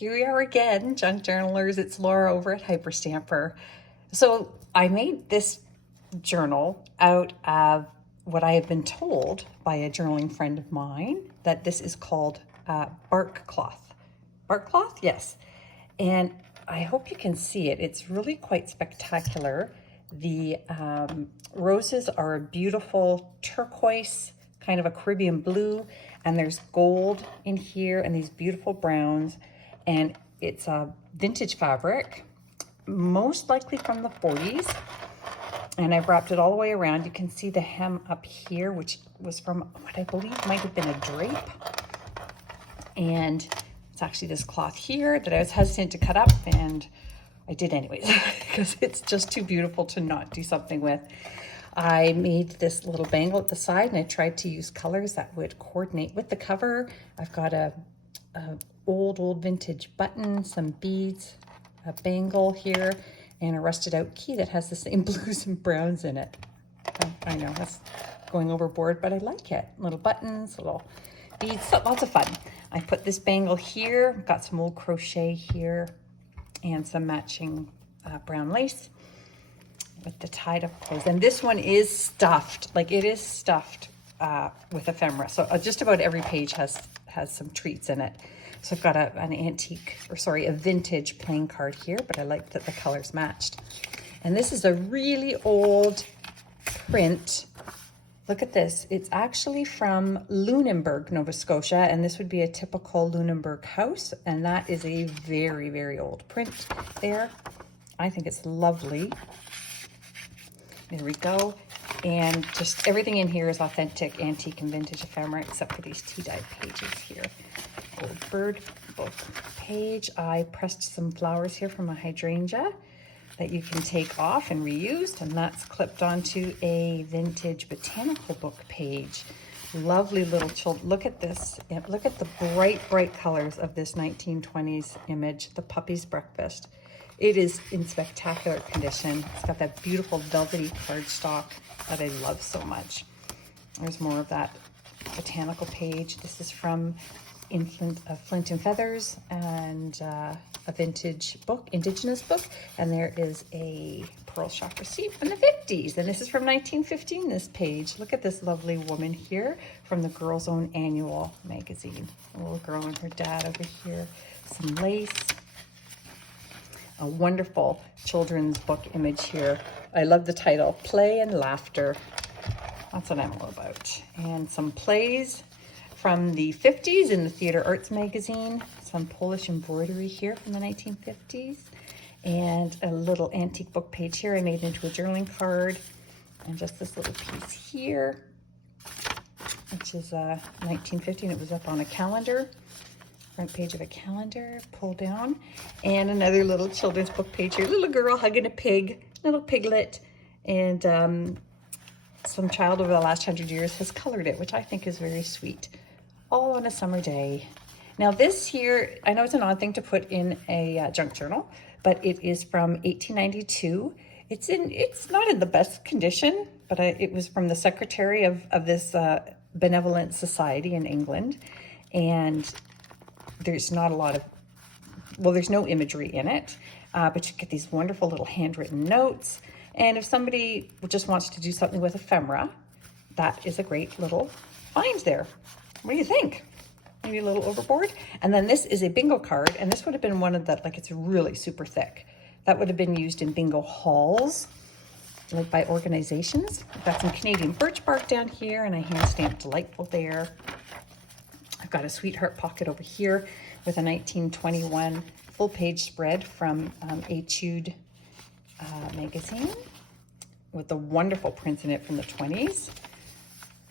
Here we are again, junk journalers. It's Laura over at Hyperstamper. So I made this journal out of what I have been told by a journaling friend of mine, that this is called bark cloth. Bark cloth? Yes. And I hope you can see it. It's really quite spectacular. The roses are a beautiful turquoise, kind of a Caribbean blue, and there's gold in here and these beautiful browns. And it's a vintage fabric, most likely from the 40s. And I've wrapped it all the way around. You can see the hem up here, which was from what I believe might have been a drape. And it's actually this cloth here that I was hesitant to cut up, and I did anyways, because it's just too beautiful to not do something with. I made this little bangle at the side, and I tried to use colors that would coordinate with the cover. I've got a old vintage button, some beads, a bangle here, and a rusted out key that has the same blues and browns in it. I know that's going overboard, but I like it. Little buttons, little beads, lots of fun. I put this bangle here, got some old crochet here, and some matching brown lace with the tied up clothes. And this one is stuffed, like it is stuffed with ephemera. So just about every page has some treats in it. So I've got a vintage playing card here, but I like that the colors matched. And this is a really old print. Look at this. It's actually from Lunenburg, Nova Scotia, and this would be a typical Lunenburg house. And that is a very, very old print there. I think it's lovely. There we go. And just everything in here is authentic, antique, and vintage ephemera, except for these tea-dye pages here. Old bird book page. I pressed some flowers here from a hydrangea that you can take off and reuse, and that's clipped onto a vintage botanical book page. Lovely little children. Look at this. Look at the bright colors of this 1920s image, the puppy's breakfast. It is in spectacular condition. It's got that beautiful velvety cardstock that I love so much. There's more of that botanical page. This is from Flint and Feathers, and a vintage book, indigenous book. And there is a pearl shop receipt from the 50s. And this is from 1915, this page. Look at this lovely woman here from the Girl's Own Annual magazine. A little girl and her dad over here. Some lace. A wonderful children's book image here. I love the title, Play and Laughter. That's what I'm all about. And some plays from the 50s in the Theater Arts magazine. Some Polish embroidery here from the 1950s. And a little antique book page here I made into a journaling card. And just this little piece here, which is 1915. It was up on a calendar. Front page of a calendar, pull down. And another little children's book page here. Little girl hugging a pig, little piglet. And some child over the last 100 years has colored it, which I think is very sweet. All on a summer day. Now this here, I know it's an odd thing to put in a junk journal, but it is from 1892. It's not in the best condition, but it was from the secretary of this benevolent society in England. And there's not a lot of, well, there's no imagery in it, but you get these wonderful little handwritten notes. And if somebody just wants to do something with ephemera, that is a great little find there. What do you think? Maybe a little overboard? And then this is a bingo card, and this would have been one of the, like, it's really super thick. That would have been used in bingo halls, like by organizations. I've got some Canadian birch bark down here, and I hand stamped Delightful there. I've got a sweetheart pocket over here with a 1921 full page spread from Etude magazine with the wonderful prints in it from the 20s.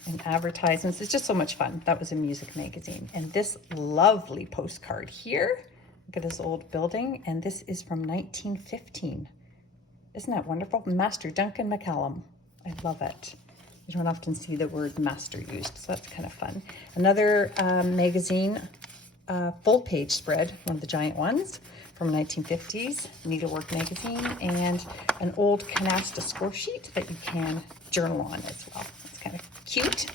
And advertisements. It's just so much fun. That was a music magazine. And this lovely postcard here. Look at this old building. And this is from 1915. Isn't that wonderful? Master Duncan McCallum. I love it. You don't often see the word master used, so that's kind of fun. Another magazine, full page spread, one of the giant ones from 1950s, Needlework magazine, and an old canasta score sheet that you can journal on as well. It's kind of cute.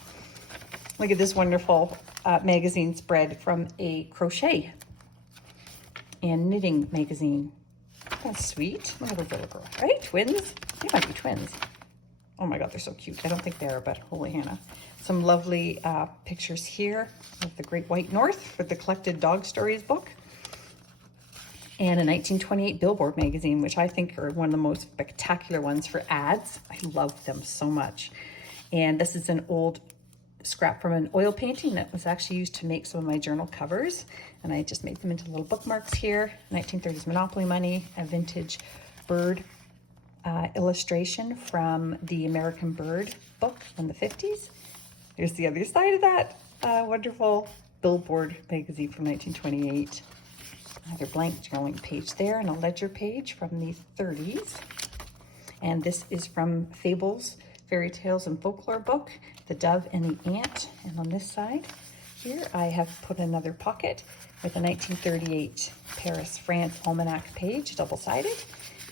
Look at this wonderful magazine spread from a crochet and knitting magazine. That's sweet. Look at the little girl. Right? Twins? They might be twins. Oh my God, they're so cute. I don't think they are, but holy Hannah. Some lovely pictures here of the Great White North for the Collected Dog Stories book. And a 1928 Billboard magazine, which I think are one of the most spectacular ones for ads. I love them so much. And this is an old scrap from an oil painting that was actually used to make some of my journal covers. And I just made them into little bookmarks here. 1930s Monopoly money, a vintage bird illustration from the American Bird book from the 50s. Here's the other side of that wonderful Billboard magazine from 1928. Another blank journaling page there and a ledger page from the 30s. And this is from Fables, Fairy Tales and Folklore book, The Dove and the Ant. And on this side here, I have put another pocket with a 1938 Paris, France almanac page, double-sided.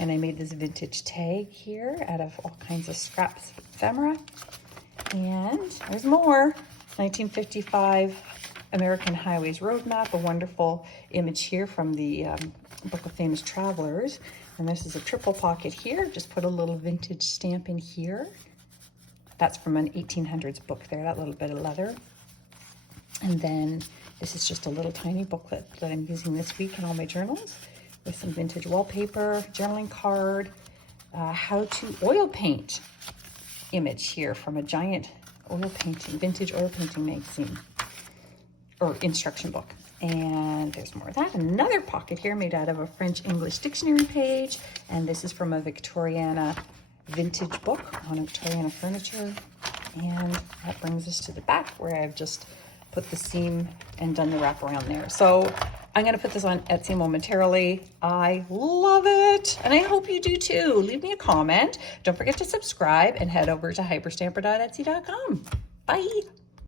And I made this vintage tag here out of all kinds of scraps of ephemera. And there's more. 1955 American Highways Roadmap, a wonderful image here from the Book of Famous Travelers. And this is a triple pocket here. Just put a little vintage stamp in here. That's from an 1800s book there, that little bit of leather. And then this is just a little tiny booklet that I'm using this week in all my journals with some vintage wallpaper, journaling card, how to oil paint image here from a giant oil painting, vintage oil painting magazine or instruction book. And there's more of that. Another pocket here made out of a French English dictionary page. And this is from a Victoriana vintage book on Victoriana furniture. And that brings us to the back where I've just put the seam and done the wrap around there. So I'm gonna put this on Etsy momentarily. I love it, and I hope you do too. Leave me a comment. Don't forget to subscribe and head over to hyperstamper.etsy.com. Bye.